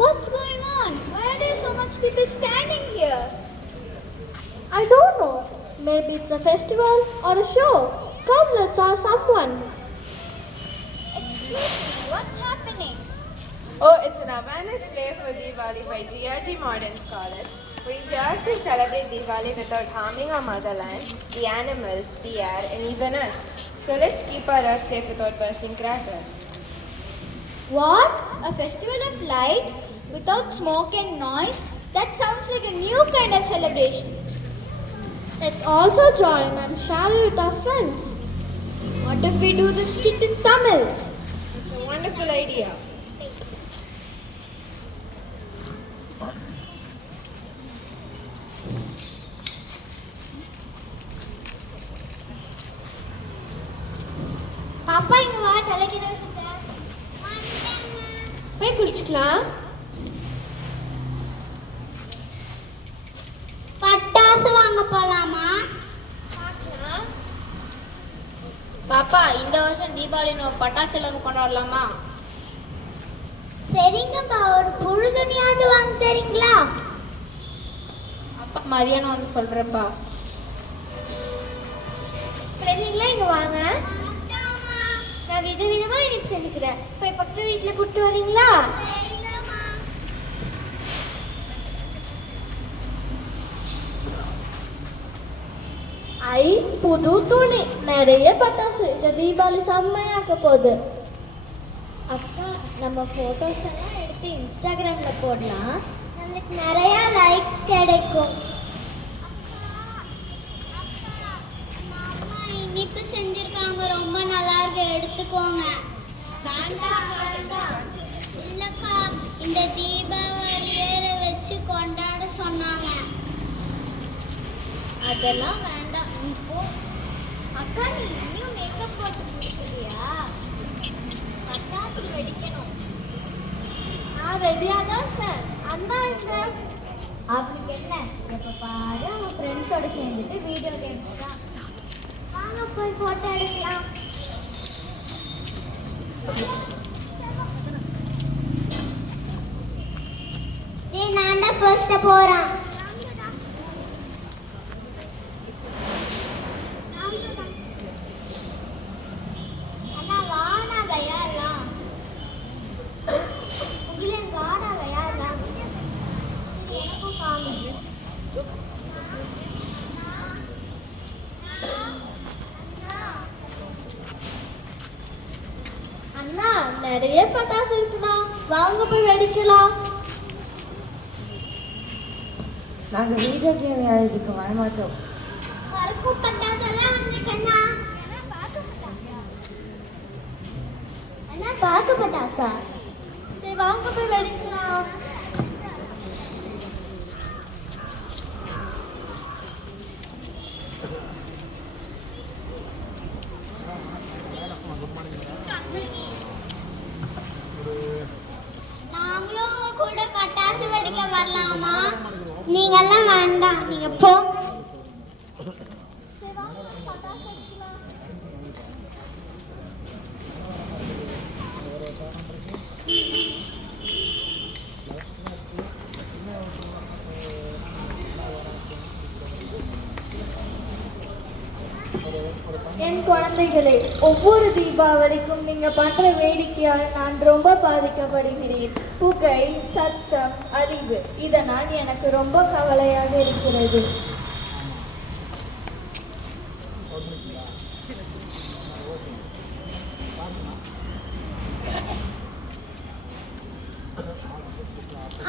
What's going on? Why are there so much people standing here? I don't know. Maybe it's a festival or a show. Come, let's ask someone. Excuse me, what's happening? Oh, it's an awareness play for Diwali by GRG Modern Scholars. We're here to celebrate Diwali without harming our motherland, the animals, the air, and even us. So let's keep our earth safe without bursting crackers. What? A festival of light? Without smoke and noise? That sounds like a new kind of celebration. Let's also join and share it with our friends. What if we do this skit in Tamil? It's a wonderful idea. பாப்பா இங்க வா தலைக்கு போய் குளிச்சுக்கலாம். பட்டாசு வாங்க போலாமா? பாப்பா இந்த வருஷம் தீபாவளி நம்ம பட்டாசு எல்லாம் கொண்டாடலாமா? சரிங்கப்பா, ஒரு புழு துணியாவது வாங்க சரிங்களா? அப்பா மதியானம் வந்து சொல்றேன்ப்பா. குழந்தைங்களா இங்க வாங்க. நான் விதவிதமா இனிப்பு செஞ்சுக்கிறேன். போய் பக்கத்து வீட்டுல கூப்பிட்டு வரீங்களா? ஐ புது துணி, நிறைய பட்டாசு. இந்த தீபாவளி செம்மையாக்க போகுது. அக்கா, நம்ம போட்டோஸ் எல்லாம் எடுத்து இன்ஸ்டாகிராம்ல போடலாம். நம்மளுக்கு நிறைய லைக்ஸ் கிடைக்கும். அம்மா இனிப்பு செஞ்சிருக்காங்க, ரொம்ப நல்லா இருக்கு, எடுத்துக்கோங்க. இல்லக்கா, இந்த தீபாவளியை வச்சு கொண்டாட சொன்னாங்க. அதெல்லாம் வேண்டாம். இப்போ அக்கா, நீ இன்னும் மேக்கப் போட்டு முடிக்கிறியா? பட்டாசு வெடிக்கணும். நான் ரெடியா தான் சார். அண்ணா இல்ல அவனுக்கு என்ன, எப்ப பாரு அவன் ஃப்ரெண்ட்ஸோட சேர்ந்துட்டு வீடியோ கேம்ஸ் தான். வாங்க போய் போட்டோ எடுக்கலாம். நான் தான் ஃபர்ஸ்ட் போறேன். அண்ணா வாடா விளையாடலாம். உங்களே வாடா விளையாடலாம். எனக்கும் காமி. அண்ணா நிறைய பட்டாசு இருக்குண்ணா, வாங்க போய் வெடிக்கலாம். நாங்க வீடியோ கேம் விளையாடுறதுக்கு வரமாட்டோம். கருப்பு பட்டாசெல்லாம் வந்துக்கண்ணா. அண்ணா பாக்கு பட்டாசா? சரி வாங்க போய் வெடிக்கலாம். நாங்களும் உங்க கூட பட்டாசு வெடிக்க வரலாமா? நீங்கெல்லாம் வேண்டாம், நீங்க போ. சரி வாங்க பட்டாசு வெடிக்கலாம். என் குழந்தைகளே, ஒவ்வொரு தீபாவளிக்கும் நீங்க பண்ற வேடிக்கையால் நான் ரொம்ப பாதிக்கப்படுகிறேன். புகை, சத்தம், அழிவு, இதனால் எனக்கு ரொம்ப கவலையாக இருக்கிறது.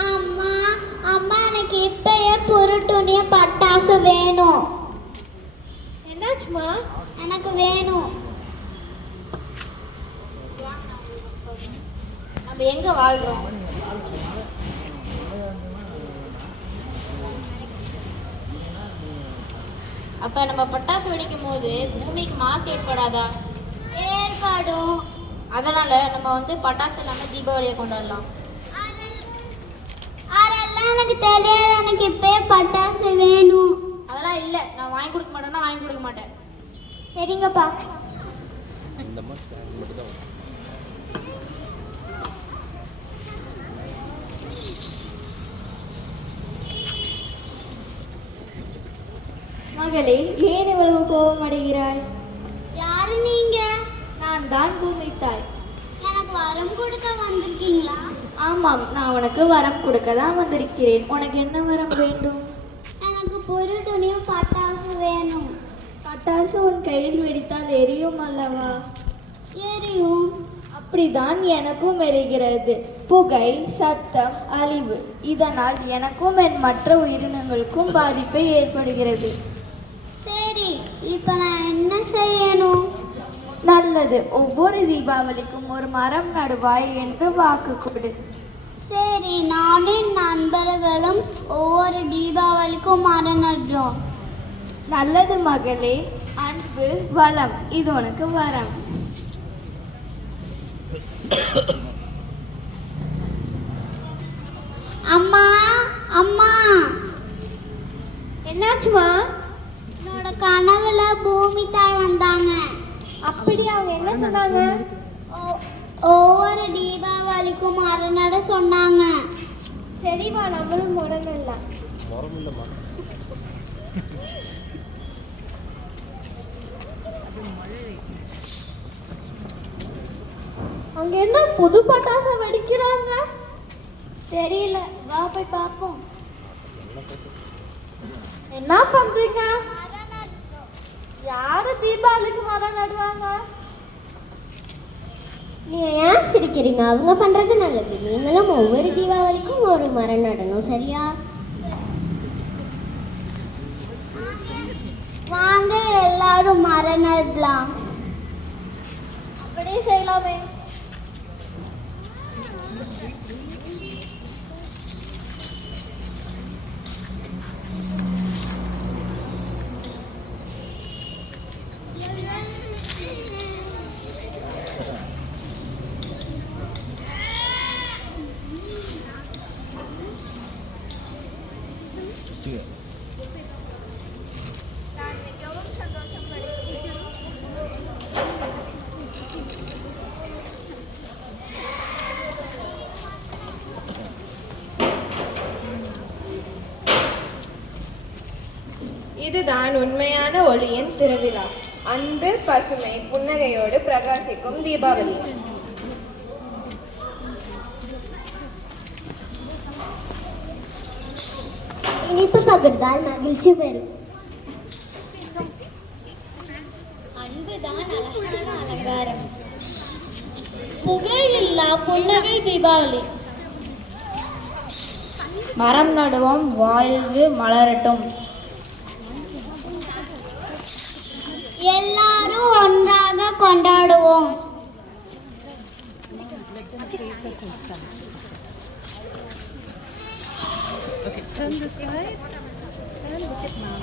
அம்மா அம்மா, எனக்கு இப்பயே புருட்டுனிய பட்டாசு வேணும். என்னாச்சுமா? எனக்கு வேணும். நம்ம எங்க வாழ்றோம்? அப்ப நம்ம பட்டாசு வெடிக்கும் போது பூமிக்கு மாசு ஏற்படாதா? ஏற்பாடும். அதனால நம்ம வந்து பட்டாசு இல்லாம தீபாவளியை கொண்டாடலாம். அதெல்லாம் எனக்கு தெரியாது, எனக்கு இப்பயே பட்டாசு வேணும். அதெல்லாம் இல்ல, நான் வாங்கி கொடுக்க மாட்டேன்னா வாங்கி கொடுக்க மாட்டேன். சரிங்கப்பா. மகளே, ஏன் இவ்வளவு கோபம் அடைகிறாய்? யாரு நீங்க? நான் தான் பூமி தாய். எனக்கு வரம் கொடுக்க வந்திருக்கீங்களா? ஆமாம், நான் உனக்கு வரம் கொடுக்க தான் வந்திருக்கிறேன். உனக்கு என்ன வரம் வேண்டும்? எனக்கு பொருட்டுனையும் பட்டாசு வேணும். பட்டாசு உன் கையில் வெடித்தால் எரியும் அல்லவா? எரியும். அப்படிதான் எனக்கும் எரிகிறது. புகை, சத்தம், அழிவு, இதனால் எனக்கும் என் மற்ற உயிரினங்களுக்கும் பாதிப்பு ஏற்படுகிறது. சரி, இப்ப நான் என்ன செய்யணும்? நல்லது, ஒவ்வொரு தீபாவளிக்கும் ஒரு மரம் நடுவாய் என்று வாக்கு கொடு. சரி, நானும் நண்பர்களும் ஒவ்வொரு தீபாவளிக்கும் மரம் நடுறோம். நல்லது மகளே. அன்பு, வளம், இது உனக்கு வரம். அம்மா, அம்மா, என்னாச்சுமா? என்னோட கனவுல பூமி தாய் வந்தாங்க. அப்படி அவங்க என்ன சொன்னாங்க? ஒவ்வொரு தீபாவளிக்கும் மரம் நட சொன்னாங்க. சரிவா, நம்மளும் உடனெல்லாம். அங்க என்ன புது பட்டாசு வெடிக்கிறாங்க? தெரியல, வா போய் பார்ப்போம். என்ன பண்றீங்க? யாரு தீபாவளிக்கு மரம் நடுவாங்க? நீங்க ஏன் சிரிக்கிறீங்க? அவங்க பண்றது நல்லது. நீங்களும் ஒவ்வொரு தீபாவளிக்கும் ஒரு மரம் நடணும், சரியா? வாங்க எல்லாரும் மரம் நடலாம். அப்படியே செய்யலாமே. இதுதான் உண்மையான ஒளியின் திருவிழா. அன்பு, பசுமை, புன்னகையோடு பிரகாசிக்கும் தீபாவளி. இனிப்பு பகிர்ந்தால் மகிழ்ச்சி பெறும். அன்புதான் அழகான அலங்காரம். புகையில்லா புன்னகை தீபாவளி. மரம் நடுவோம், வாழ்வு மலரட்டும். எல்லாரும் ஒன்றாக கொண்டாடுவோம். Okay, turn this side and look at Mom.